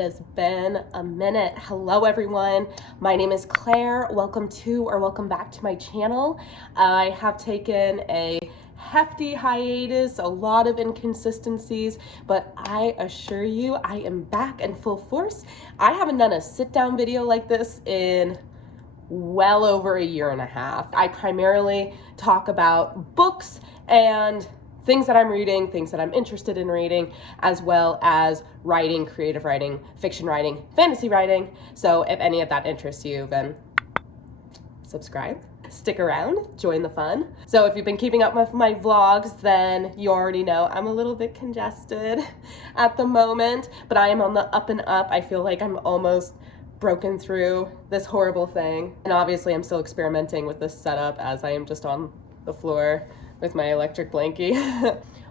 It has been a minute. Hello everyone. My name is Claire. Welcome back to my channel. I have taken a hefty hiatus, a lot of inconsistencies, but I assure you I am back in full force. I haven't done a sit down video like this in well over a year and a half. I primarily talk about books and things that I'm reading, things that I'm interested in reading, as well as writing, creative writing, fiction writing, fantasy writing. So if any of that interests you, then subscribe, stick around, join the fun. So if you've been keeping up with my vlogs, then you already know I'm a little bit congested at the moment, but I am on the up and up. I feel like I'm almost broken through this horrible thing. And obviously I'm still experimenting with this setup as I am just on the floor with my electric blankie.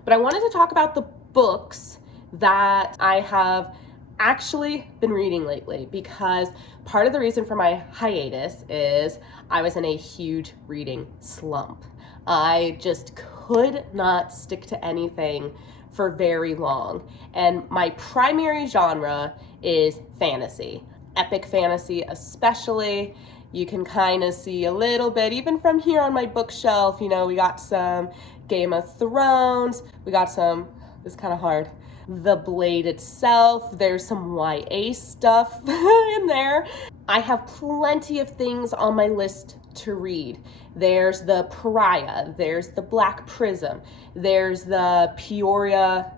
But I wanted to talk about the books that I have actually been reading lately, because part of the reason for my hiatus is I was in a huge reading slump. I just could not stick to anything for very long. And my primary genre is fantasy, epic fantasy especially. You can kind of see a little bit, even from here on my bookshelf, you know, we got some Game of Thrones, we got some, it's kind of hard, The Blade itself, there's some YA stuff in there. I have plenty of things on my list to read. There's the Pariah, there's the Black Prism, there's the Peoria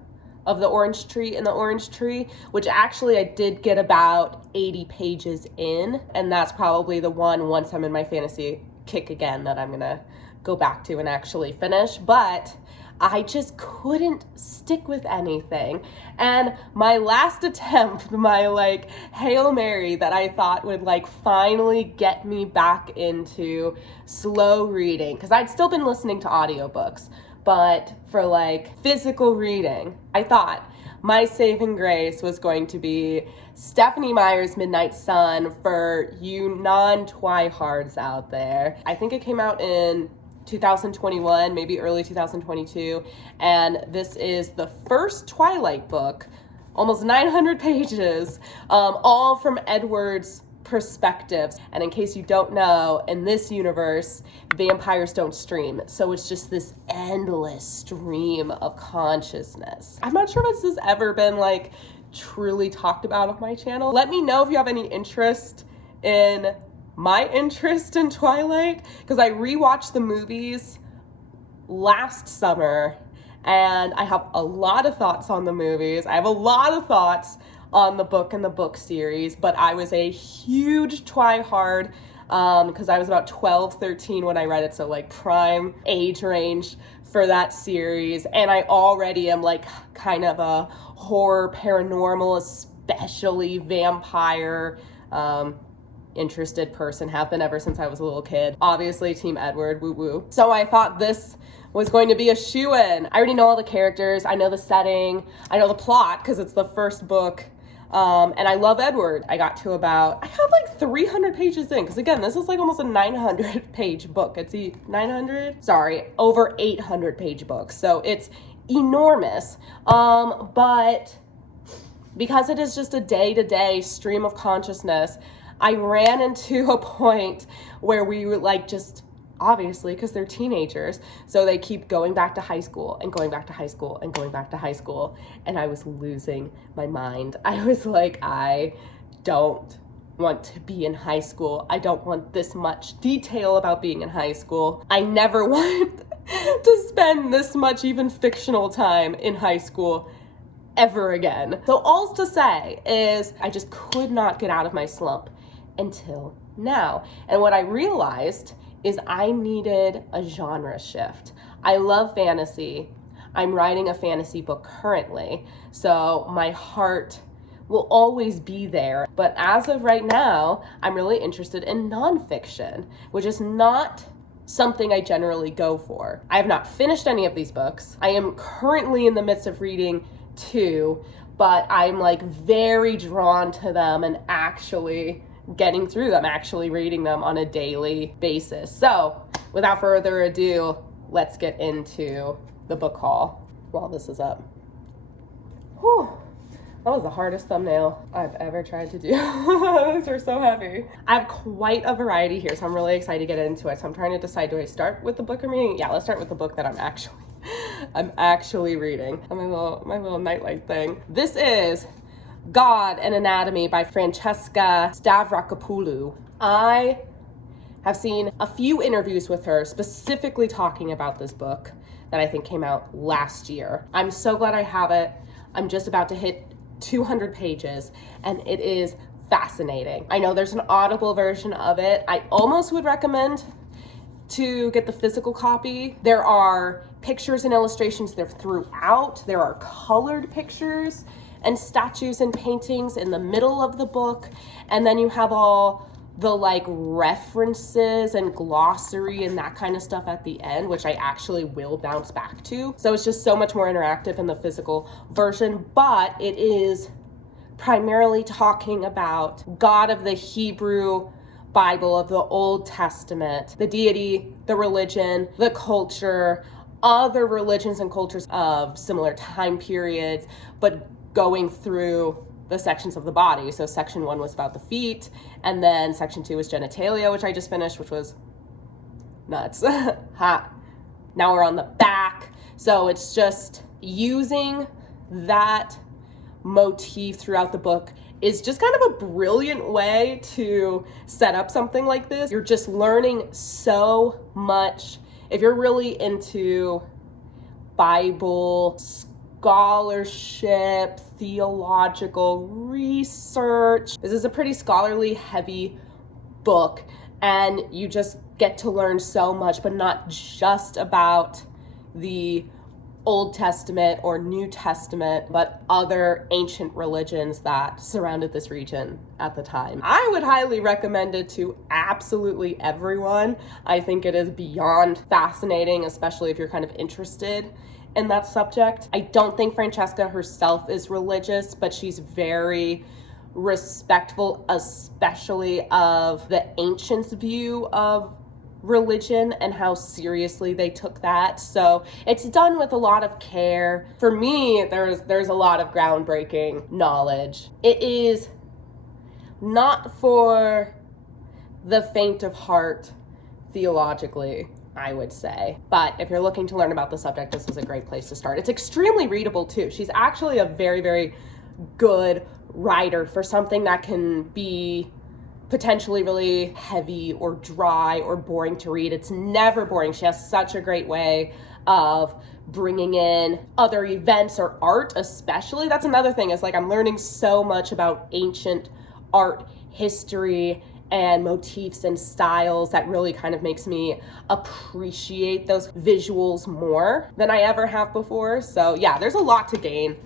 of the Orange Tree and the Orange Tree, which actually I did get about 80 pages in, and that's probably the one, once I'm in my fantasy kick again, that I'm gonna go back to and actually finish. But I just couldn't stick with anything. And my last attempt, my Hail Mary that I thought would finally get me back into slow reading, because I'd still been listening to audiobooks, but for physical reading, I thought my saving grace was going to be Stephenie Meyer's Midnight Sun for you non-twihards out there. I think it came out in 2021, maybe early 2022, and this is the first Twilight book, almost 900 pages, all from Edward's perspectives. And in case you don't know, in this universe, vampires don't stream. So it's just this endless stream of consciousness. I'm not sure if this has ever been truly talked about on my channel. Let me know if you have any interest in my interest in Twilight, because I rewatched the movies last summer and I have a lot of thoughts on the movies. I have a lot of thoughts on the book and the book series, but I was a huge Twihard because I was about 12, 13 when I read it, so prime age range for that series. And I already am kind of a horror, paranormal, especially vampire interested person, have been ever since I was a little kid. Obviously Team Edward, woo woo. So I thought this was going to be a shoo-in. I already know all the characters, I know the setting, I know the plot because it's the first book. And I love Edward. I got to I had 300 pages in, because again, this is almost a 900 page book. It's 900? Sorry, over 800 page book. So it's enormous. But because it is just a day-to-day stream of consciousness, I ran into a point where we were just, obviously, because they're teenagers, so they keep going back to high school and going back to high school and going back to high school, and I was losing my mind. I was I don't want to be in high school. I don't want this much detail about being in high school. I never want to spend this much even fictional time in high school ever again. So all's to say is I just could not get out of my slump until now. And what I realized is I needed a genre shift. I love fantasy. I'm writing a fantasy book currently, so my heart will always be there. But as of right now, I'm really interested in nonfiction, which is not something I generally go for. I have not finished any of these books. I am currently in the midst of reading 2, but I'm very drawn to them and actually getting through them, actually reading them on a daily basis. So without further ado, let's get into the book haul while this is up. Whew. That was the hardest thumbnail I've ever tried to do. These are so heavy. I have quite a variety here, so I'm really excited to get into it. So I'm trying to decide, do I start with the book I'm reading? Yeah, let's start with the book that I'm actually reading. My little nightlight thing. This is God and Anatomy by Francesca Stavrakopoulou. I have seen a few interviews with her specifically talking about this book that I think came out last year. I'm so glad I have it. I'm just about to hit 200 pages and it is fascinating. I know there's an Audible version of it. I almost would recommend to get the physical copy. There are pictures and illustrations there throughout. There are colored pictures and statues and paintings in the middle of the book. And then you have all the like references and glossary and that kind of stuff at the end, which I actually will bounce back to. So it's just so much more interactive in the physical version, but it is primarily talking about God of the Hebrew Bible, of the Old Testament, the deity, the religion, the culture, other religions and cultures of similar time periods, but going through the sections of the body. So section 1 was about the feet, and then section 2 was genitalia, which I just finished, which was nuts. Ha. Now we're on the back. So it's just using that motif throughout the book is just kind of a brilliant way to set up something like this. You're just learning so much. If you're really into Bible scholarship, theological research, this is a pretty scholarly, heavy book, and you just get to learn so much, but not just about the Old Testament or New Testament, but other ancient religions that surrounded this region at the time. I would highly recommend it to absolutely everyone. I think it is beyond fascinating, especially if you're kind of interested in that subject. I don't think Francesca herself is religious, but she's very respectful, especially of the ancients' view of religion and how seriously they took that. So it's done with a lot of care. For me, there's a lot of groundbreaking knowledge. It is not for the faint of heart theologically, I would say. But if you're looking to learn about the subject, this is a great place to start. It's extremely readable too. She's actually a very, very good writer for something that can be potentially really heavy or dry or boring to read. It's never boring. She has such a great way of bringing in other events or art, especially. That's another thing, is like I'm learning so much about ancient art history and motifs and styles that really kind of makes me appreciate those visuals more than I ever have before. So yeah, there's a lot to gain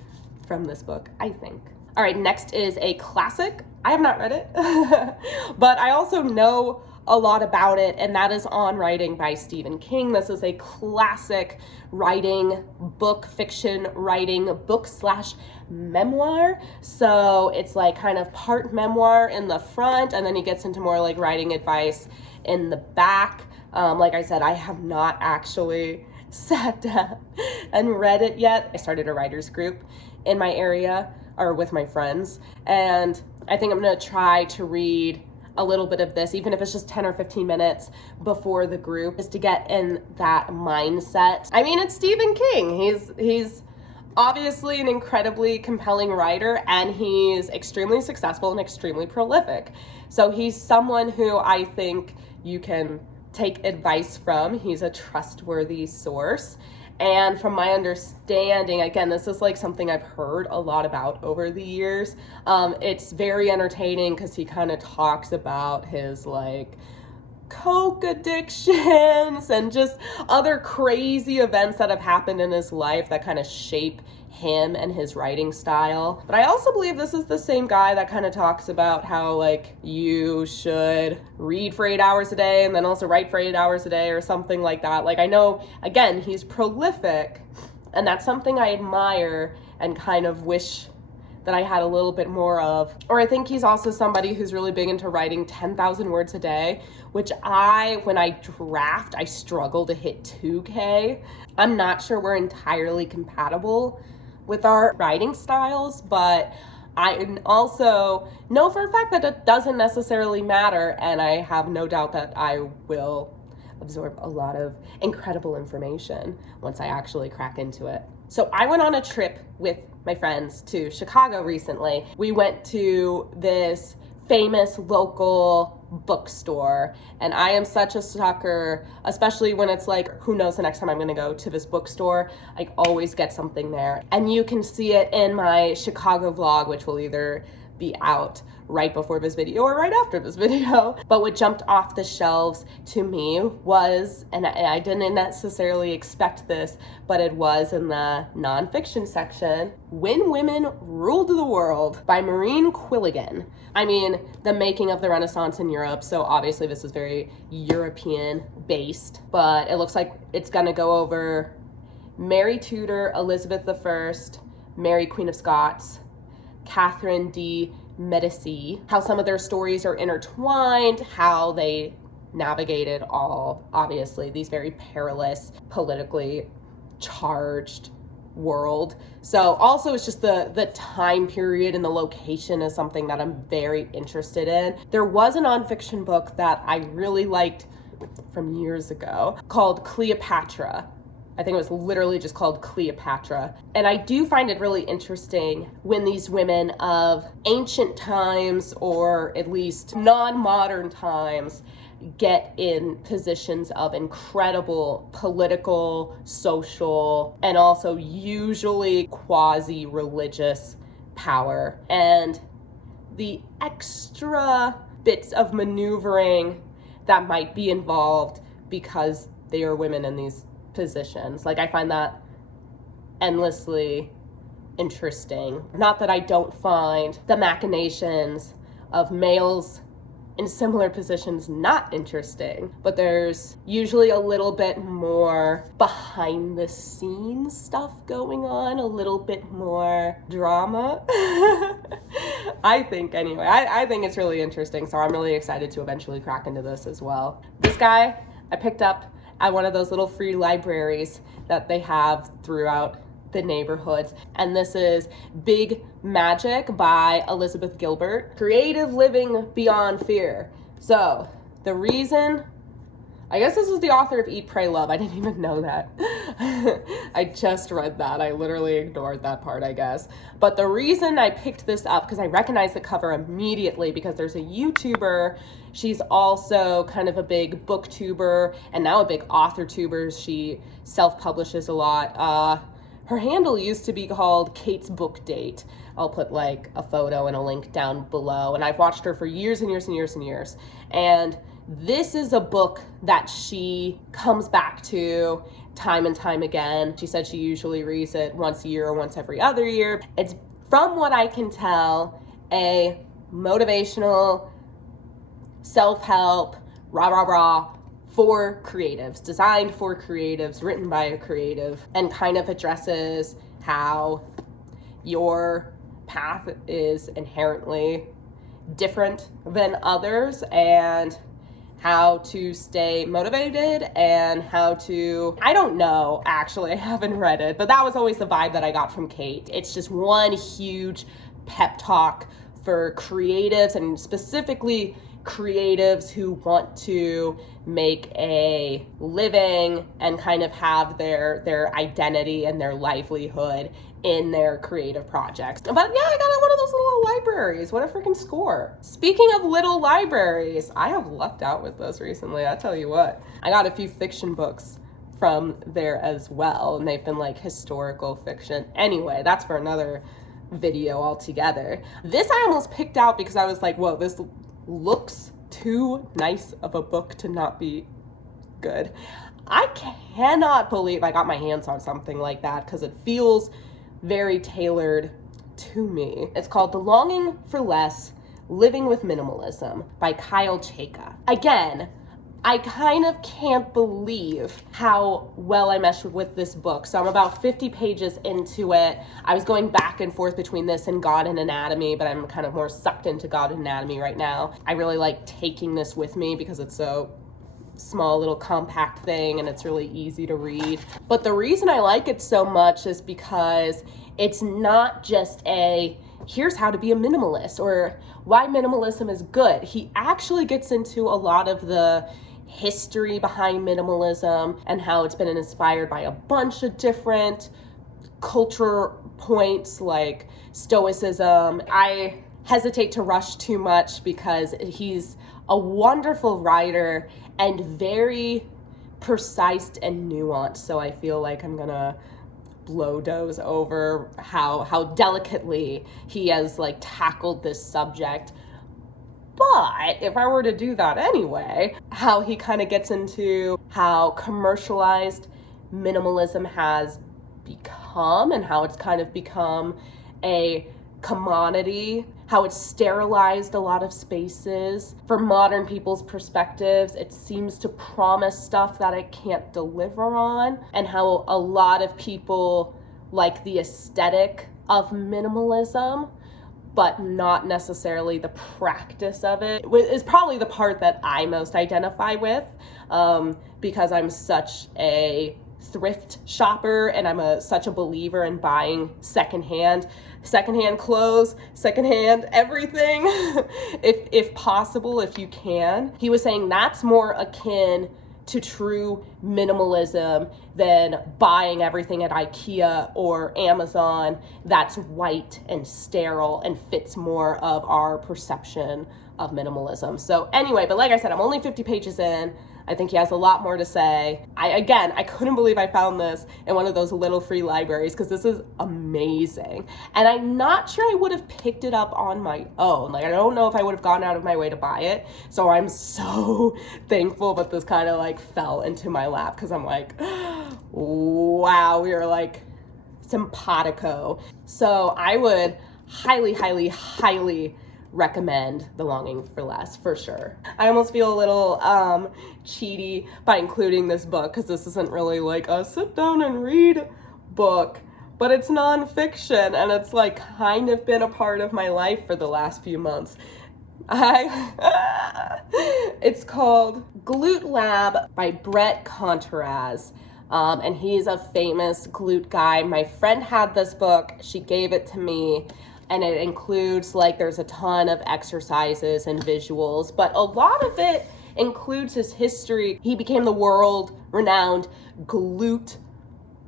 from this book, I think. All right, next is a classic. I have not read it, but I also know a lot about it, and that is On Writing by Stephen King. This is a classic writing book, fiction writing book / memoir. So it's like kind of part memoir in the front, and then he gets into more like writing advice in the back. Like I said, I have not actually sat down and read it yet. I started a writers group in my area, or with my friends, and I think I'm gonna try to read a little bit of this, even if it's just 10 or 15 minutes before the group, just to get in that mindset. I mean, it's Stephen King. He's obviously an incredibly compelling writer, and he's extremely successful and extremely prolific. So he's someone who I think you can take advice from. He's a trustworthy source. And from my understanding, again, this is like something I've heard a lot about over the years. It's very entertaining because he kind of talks about his like coke addictions and just other crazy events that have happened in his life that kind of shape him and his writing style. But I also believe this is the same guy that kind of talks about how like you should read for 8 hours a day and then also write for 8 hours a day or something like that. Like I know, again, he's prolific, and that's something I admire and kind of wish that I had a little bit more of. Or I think he's also somebody who's really big into writing 10,000 words a day, which when I draft, I struggle to hit 2K. I'm not sure we're entirely compatible with our writing styles, but I also know for a fact that it doesn't necessarily matter, and I have no doubt that I will absorb a lot of incredible information once I actually crack into it. So I went on a trip with my friends to Chicago recently. We went to this famous local bookstore, and I am such a sucker, especially when it's like, who knows the next time I'm gonna go to this bookstore. I always get something there, and you can see it in my Chicago vlog, which will either be out right before this video or right after this video. But what jumped off the shelves to me was, and I didn't necessarily expect this, but it was in the nonfiction section, When Women Ruled the World by Maureen Quilligan. I mean, the making of the Renaissance in Europe, so obviously this is very European based, but it looks like it's gonna go over Mary Tudor, Elizabeth I, Mary Queen of Scots, Catherine de Medici, how some of their stories are intertwined, how they navigated all, obviously, these very perilous, politically charged world. So also it's just the time period and the location is something that I'm very interested in. There was a nonfiction book that I really liked from years ago called Cleopatra. I think it was literally just called Cleopatra. And I do find it really interesting when these women of ancient times, or at least non-modern times, get in positions of incredible political, social, and also usually quasi-religious power. And the extra bits of maneuvering that might be involved because they are women in these positions. Like, I find that endlessly interesting. Not that I don't find the machinations of males in similar positions not interesting, but there's usually a little bit more behind the scenes stuff going on, a little bit more drama. I think anyway. I think it's really interesting, so I'm really excited to eventually crack into this as well. This guy I picked up at one of those little free libraries that they have throughout the neighborhoods. And this is Big Magic by Elizabeth Gilbert. Creative Living Beyond Fear. So the reason, I guess this is the author of Eat, Pray, Love. I didn't even know that. I just read that. I literally ignored that part, I guess. But the reason I picked this up, because I recognized the cover immediately, because there's a YouTuber. She's also kind of a big booktuber and now a big author tuber. She self-publishes a lot. Her handle used to be called Kate's Book Date. I'll put like a photo and a link down below. And I've watched her for years and years and years and years. And this is a book that she comes back to time and time again. She said she usually reads it once a year or once every other year. It's, from what I can tell, a motivational, self-help, rah, for creatives, designed for creatives, written by a creative, and kind of addresses how your path is inherently different than others, and how to stay motivated, and how to, I don't know, actually, I haven't read it, but that was always the vibe that I got from Kate. It's just one huge pep talk for creatives, and specifically creatives who want to make a living and kind of have their identity and their livelihood in their creative projects. But yeah, I got one of those little libraries. What a freaking score. Speaking of little libraries, I have lucked out with this recently, I tell you what. I got a few fiction books from there as well, and they've been like historical fiction. Anyway, that's for another video altogether. This I almost picked out because I was like, whoa, this looks too nice of a book to not be good. I cannot believe I got my hands on something like that because it feels very tailored to me. It's called The Longing for Less, Living with Minimalism by Kyle Chayka. Again, I kind of can't believe how well I meshed with this book. So I'm about 50 pages into it. I was going back and forth between this and God and Anatomy, but I'm kind of more sucked into God and Anatomy right now. I really like taking this with me because it's so small little compact thing, and it's really easy to read. But the reason I like it so much is because it's not just a here's how to be a minimalist or why minimalism is good. He actually gets into a lot of the history behind minimalism and how it's been inspired by a bunch of different culture points like Stoicism. I hesitate to rush too much because he's a wonderful writer and very precise and nuanced. So I feel like I'm gonna blow doze over how delicately he has like tackled this subject. But if I were to do that anyway, how he kind of gets into how commercialized minimalism has become and how it's kind of become a commodity, how it's sterilized a lot of spaces. From modern people's perspectives, it seems to promise stuff that it can't deliver on, and how a lot of people like the aesthetic of minimalism, but not necessarily the practice of it, is probably the part that I most identify with, because I'm such a thrift shopper and I'm such a believer in buying secondhand clothes, secondhand everything, if possible, if you can. He was saying that's more akin to true minimalism than buying everything at IKEA or Amazon that's white and sterile and fits more of our perception of minimalism. So anyway, but like I said, I'm only 50 pages in. I think he has a lot more to say. I couldn't believe I found this in one of those little free libraries because this is amazing. And I'm not sure I would have picked it up on my own. Like, I don't know if I would have gone out of my way to buy it. So I'm so thankful that this kind of like fell into my lap because I'm like, wow, we are like simpatico. So I would highly, highly, highly recommend The Longing for Less for sure. I almost feel a little cheaty by including this book because this isn't really like a sit down and read book, but it's nonfiction and it's like kind of been a part of my life for the last few months. It's called Glute Lab by Brett Contreras. And he's a famous glute guy. My friend had this book, she gave it to me, and it includes like there's a ton of exercises and visuals, but a lot of it includes his history. He became the world-renowned glute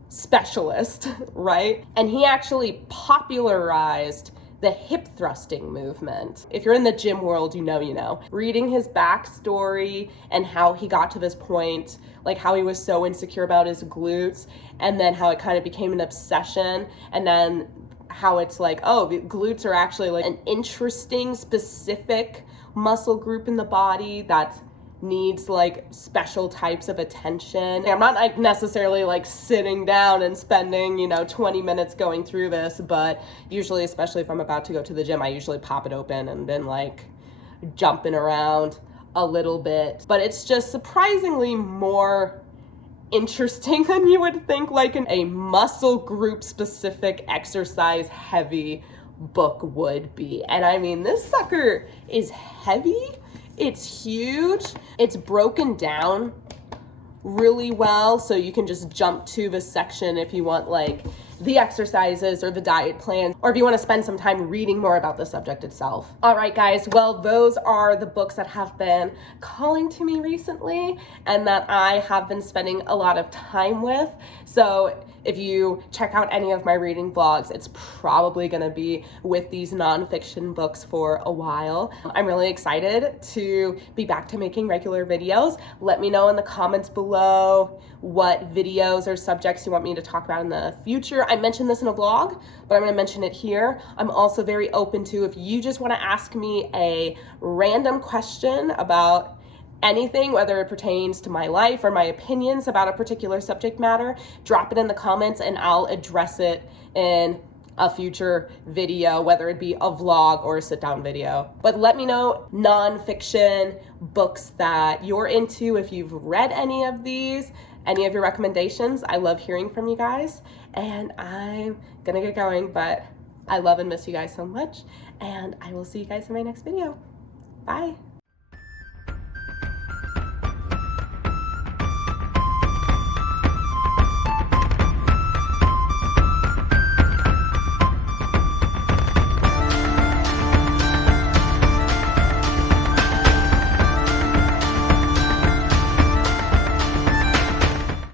specialist, right? And he actually popularized the hip thrusting movement. If you're in the gym world, you know. Reading his backstory and how he got to this point, like how he was so insecure about his glutes, and then how it kind of became an obsession, and then how it's like, oh, the glutes are actually like an interesting, specific muscle group in the body that needs like special types of attention. I'm not like necessarily like sitting down and spending 20 minutes going through this, but usually, especially if I'm about to go to the gym, I usually pop it open and been like jumping around a little bit. But it's just surprisingly more interesting than you would think like a muscle group specific exercise heavy book would be. And I mean, this sucker is heavy. It's huge. It's broken down really well, so you can just jump to the section if you want like the exercises or the diet plan, or if you want to spend some time reading more about the subject itself. All right, guys, well, those are the books that have been calling to me recently and that I have been spending a lot of time with. So if you check out any of my reading vlogs, it's probably gonna be with these nonfiction books for a while. I'm really excited to be back to making regular videos. Let me know in the comments below what videos or subjects you want me to talk about in the future. I mentioned this in a vlog, but I'm gonna mention it here. I'm also very open to, if you just wanna ask me a random question about anything, whether it pertains to my life or my opinions about a particular subject matter, drop it in the comments and I'll address it in a future video, whether it be a vlog or a sit down video. But let me know nonfiction books that you're into, if you've read any of these, any of your recommendations. I love hearing from you guys, and I'm gonna get going, but I love and miss you guys so much, and I will see you guys in my next video. Bye.